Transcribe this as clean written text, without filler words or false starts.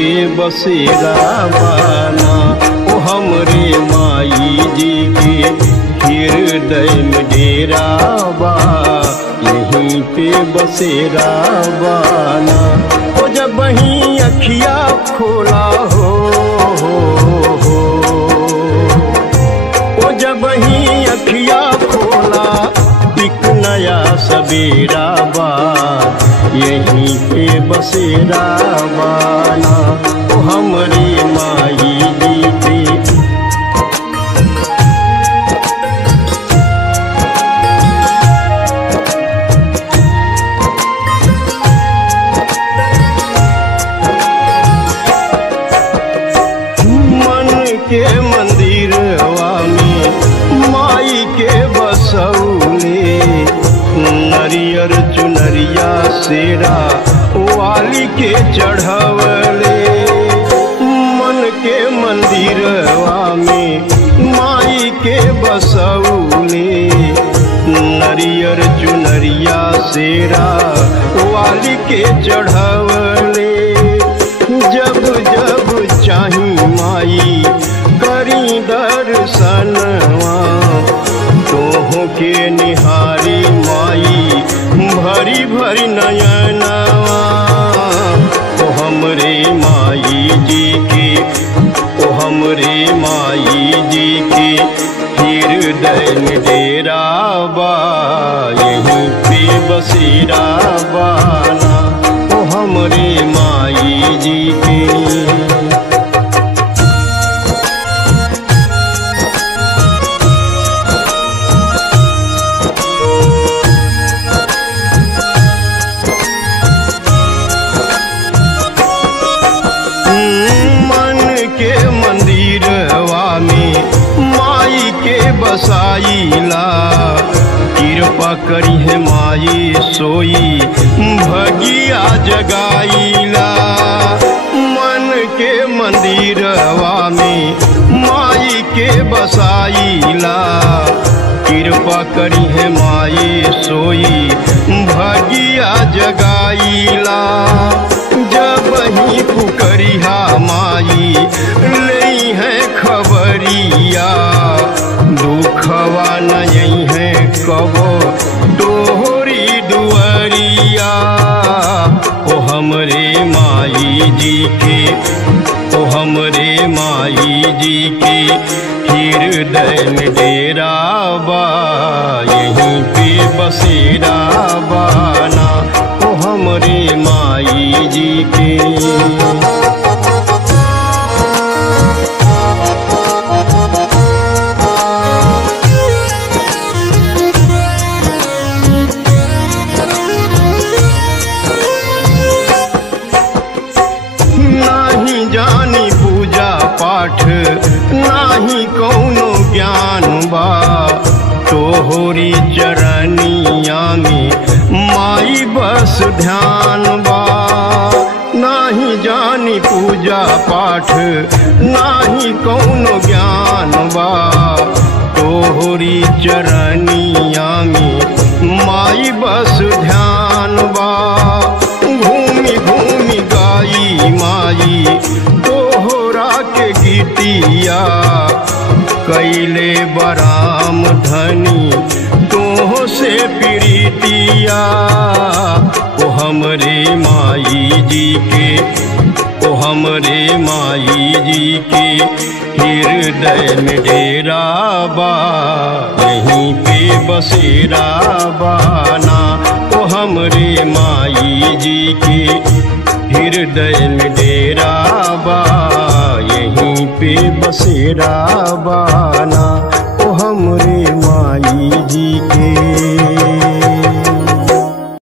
पे बसेरा बाना। ओ हमरे माई जी के हृदय में डेरा बा, यहीं पे बसेरा बाना। ओ जब वहीं अखिया खोला हो, ओ जब वहीं अखिया खोला एक नया सवेरा बा, यहीं पे बसेरा बाना। ओ हमरे माई जी के के मंदिरवा में माई के बसौले, नरियर चुनरिया सेरा वाली के चढ़वले। मन के मंदिरवा में माई के बसौले, नरियर चुनरिया सेरा वाली के चढ़वले। जब जब चाही माई करी दर्शनवा, तोहों के निहारी माई भरी भरी नयनवा। ओ हमरे माई जी के, ओ हमरे माई जी के हृदय में डेरा बा, यहीं पे बसेरा बाना। ओ हमरे माई जी के बसाईला। कृपा करी है माई सोई भगिया जगाईला। मन के मंदिरवा में माई के बसाईला। कृपा करी है माई सोई भगिया जगाईला। जब ही पुकरिया माई लई है खबरिया, दुखवा नहीं है कबो तोहरी दुआरिया। ओ हमरे माई जी के, ओ हमरे माई जी के हृदय में डेरा बा, यहीं पे बसेरा बाना। ओ हमरे माई जी के पाठ नाही कौनो ज्ञान बा, तोहरी चरनिया में माई बस ध्यान बा। नाही जानी पूजा पाठ नाही कौनो ज्ञान बा, तोहरी चरनिया में माई बस ध्यान बा। घूमी घूमी गाई माई तोहरा के गीतिया, कैले बराम धनी तोह से प्रीतिया। ओ हमरे माई जी के, ओ हमरे माई जी के हृदय में डेरा बा, यहीं पे बसेरा बाना। ओ हमरे माई जी के हृदय में डेरा बा, यहीं पे बसेरा बाना। ओ हमरे माई जी के